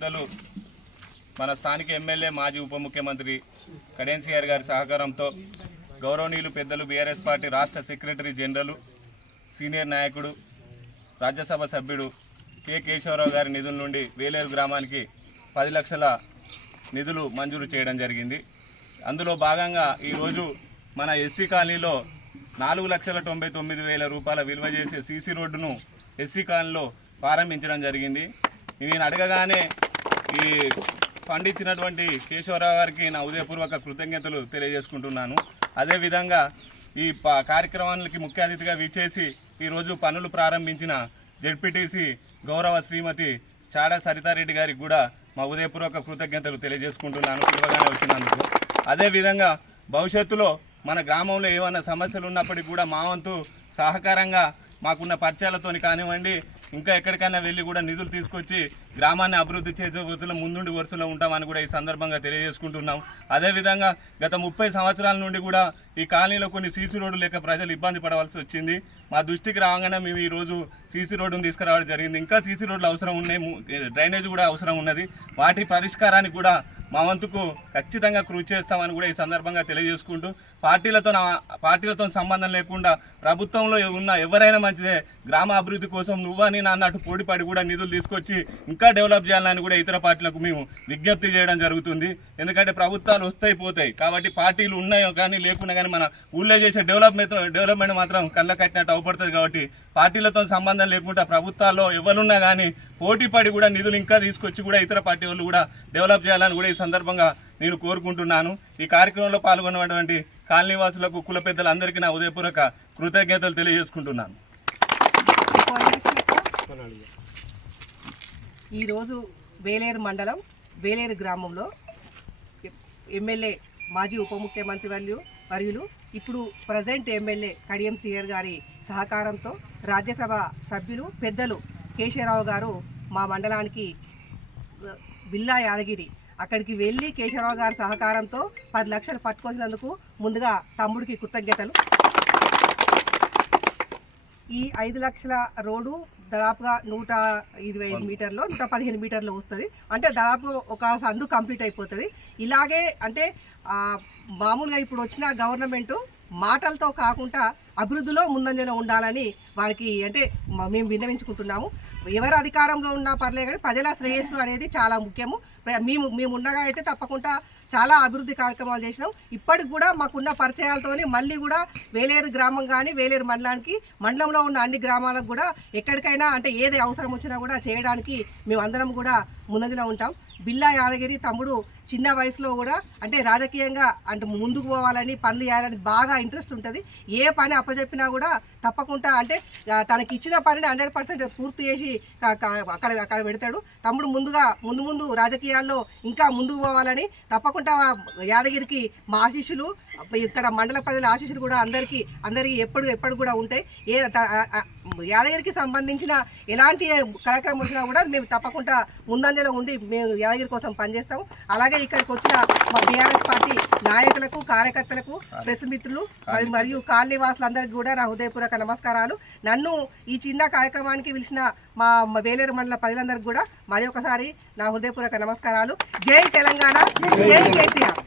పెద్దలు మన స్థానిక ఎమ్మెల్యే మాజీ ఉప ముఖ్యమంత్రి కడెన్సీఆర్ గారి సహకారంతో గౌరవనీయులు పెద్దలు బీఆర్ఎస్ పార్టీ రాష్ట్ర సెక్రటరీ జనరల్ సీనియర్ నాయకుడు రాజ్యసభ సభ్యుడు కె కేశవరావు గారి నిధుల నుండి వేలేరు గ్రామానికి పది లక్షల నిధులు మంజూరు చేయడం జరిగింది. అందులో భాగంగా ఈరోజు మన ఎస్సీ కాలనీలో నాలుగు లక్షల తొంభై తొమ్మిది వేల రూపాయల విలువ చేసే సీసీ రోడ్డును ఎస్సీ కాలనీలో ప్రారంభించడం జరిగింది. నేను అడగగానే ఈ ఫండ్ ఇచ్చినటువంటి కేశవరావు గారికి నా ఉదయపూర్వక కృతజ్ఞతలు తెలియజేసుకుంటున్నాను. అదేవిధంగా ఈ ప- కార్యక్రమానికి ముఖ్య అతిథిగా విచ్చేసి ఈరోజు పనులు ప్రారంభించిన జెడ్పీటీసీ గౌరవ శ్రీమతి చాడ సరితారెడ్డి గారికి కూడా మా ఉదయపూర్వక కృతజ్ఞతలు తెలియజేసుకుంటున్నాను. పిలవగానే వచ్చినందుకు. అదేవిధంగా భవిష్యత్తులో మన గ్రామంలో ఏమైనా సమస్యలు ఉన్నప్పటికీ కూడా మా వంతు సహకారంగా మాకున్న పరిచయాలతోని కానివ్వండి ఇంకా ఎక్కడికైనా వెళ్ళి కూడా నిధులు తీసుకొచ్చి గ్రామాన్ని అభివృద్ధి చేసే వృత్తిలో ముందుండి వరుసలో ఉంటామని కూడా ఈ సందర్భంగా తెలియజేసుకుంటున్నాం. అదేవిధంగా గత ముప్పై సంవత్సరాల నుండి కూడా ఈ కాలనీలో కొన్ని సీసీ రోడ్డు లేక ప్రజలు ఇబ్బంది పడవలసి వచ్చింది. మా దృష్టికి రాగానే మేము ఈరోజు సీసీ రోడ్డును తీసుకురావడం జరిగింది. ఇంకా సీసీ రోడ్లు అవసరం ఉన్నాయి డ్రైనేజ్ కూడా అవసరం ఉన్నది. వాటి పరిష్కారానికి కూడా మా వంతుకు ఖచ్చితంగా కృషి చేస్తామని కూడా ఈ సందర్భంగా తెలియజేసుకుంటూ పార్టీలతో నా- పార్టీలతో సంబంధం లేకుండా ప్రభుత్వంలో ఉన్న ఎవరైనా మంచిదే గ్రామ అభివృద్ధి కోసం నువ్వని నా అన్నట్టు పోటీపడి కూడా నిధులు తీసుకొచ్చి ఇంకా డెవలప్ చేయాలని కూడా ఇతర పార్టీలకు మేము విజ్ఞప్తి చేయడం జరుగుతుంది. ఎందుకంటే ప్రభుత్వాలు వస్తాయి పోతాయి. కాబట్టి పార్టీలు ఉన్నాయో కానీ లేకున్నా కానీ మన ఊళ్ళో చేసే డెవలప్మెంట్ డెవలప్మెంట్ మాత్రం కళ్ళ కట్టినట్టు అవపడుతుంది కాబట్టి పార్టీలతో సంబంధం లేకుండా ప్రభుత్వాల్లో ఎవరున్నా కానీ పోటీ పడి కూడా నిధులు ఇంకా తీసుకొచ్చి కూడా ఇతర పార్టీ వాళ్ళు కూడా డెవలప్ చేయాలని కూడా ఈ సందర్భంగా నేను కోరుకుంటున్నాను. ఈ కార్యక్రమంలో పాల్గొన్నటువంటి కాలనీవాసులకు కుల పెద్దలందరికీ నా ఉదయపూర్వక కృతజ్ఞతలు తెలియజేసుకుంటున్నాను. ఈరోజు వేలేరు మండలం వేలేరు గ్రామంలో ఎమ్మెల్యే మాజీ ఉప ముఖ్యమంత్రి వర్యు వర్యులు ఇప్పుడు ప్రజెంట్ ఎమ్మెల్యే కడియం శ్రీయర్ గారి సహకారంతో రాజ్యసభ సభ్యులు పెద్దలు కేశవరావు గారు మా మండలానికి బిల్లా యాదగిరి. అక్కడికి వెళ్ళి కేశవరావు గారి సహకారంతో పది లక్షలు పట్టుకొచ్చినందుకు ముందుగా తమ్ముడికి కృతజ్ఞతలు. ఈ ఐదు లక్షల రోడ్డు దాదాపుగా నూట ఇరవై ఐదు మీటర్లు నూట పదిహేను మీటర్లు వస్తుంది. అంటే దాదాపు ఒక సందు కంప్లీట్ అయిపోతుంది. ఇలాగే అంటే మామూలుగా ఇప్పుడు వచ్చిన గవర్నమెంట్ మాటలతో కాకుండా అభివృద్ధిలో ముందంజలో ఉండాలని వారికి అంటే మేము విన్నవించుకుంటున్నాము. ఎవరు అధికారంలో ఉన్నా పర్లే కానీ ప్రజల శ్రేయస్సు అనేది చాలా ముఖ్యము. మేము మేము ఉండగా అయితే తప్పకుండా చాలా అభివృద్ధి కార్యక్రమాలు చేసినాం. ఇప్పటికి కూడా మాకున్న పరిచయాలతోని మళ్ళీ కూడా వేలేరు గ్రామం కానీ వేలేరు మండలానికి మండలంలో ఉన్న అన్ని గ్రామాలకు కూడా ఎక్కడికైనా అంటే ఏది అవసరం వచ్చినా కూడా చేయడానికి మేము అందరం కూడా ముందంజలో ఉంటాం. బిల్లా యాదగిరి తమ్ముడు చిన్న వయసులో కూడా అంటే రాజకీయంగా అంటే ముందుకు పోవాలని పనులు చేయాలని బాగా ఇంట్రెస్ట్ ఉంటుంది. ఏ పని అప్పచెప్పినా కూడా తప్పకుండా అంటే తనకి ఇచ్చిన పనిని హండ్రెడ్ పర్సెంట్ పూర్తి చేసి అక్కడ అక్కడ పెడతాడు. తమ్ముడు ముందుగా ముందు ముందు రాజకీయ రాజకీయాల్లో ఇంకా ముందుకు పోవాలని తప్పకుండా యాదగిరికి మా ఆశీస్సులు. ఇక్కడ మండల ప్రజల ఆశీస్సులు కూడా అందరికీ అందరికీ ఎప్పుడు ఎప్పుడు కూడా ఉంటాయి. ఏ యాదగిరికి సంబంధించిన ఎలాంటి కార్యక్రమం వచ్చినా కూడా మేము తప్పకుండా ముందంజలో ఉండి మేము యాదగిరి కోసం పనిచేస్తాం అలాగే ఇక్కడికి వచ్చిన మా బీఆర్ఎస్ పార్టీ నాయకులకు కార్యకర్తలకు ప్రెస్ మిత్రులు మరి మరియు కాలనీ వాసులందరికీ కూడా నా హృదయపూర్వక నమస్కారాలు. నన్ను ఈ చిన్న కార్యక్రమానికి పిలిచిన మా మా వేలేరు మండల ప్రజలందరికీ కూడా మరి ఒకసారి నా హృదయపూర్వక నమస్కారాలు. జై తెలంగాణ జై కేసీఆర్.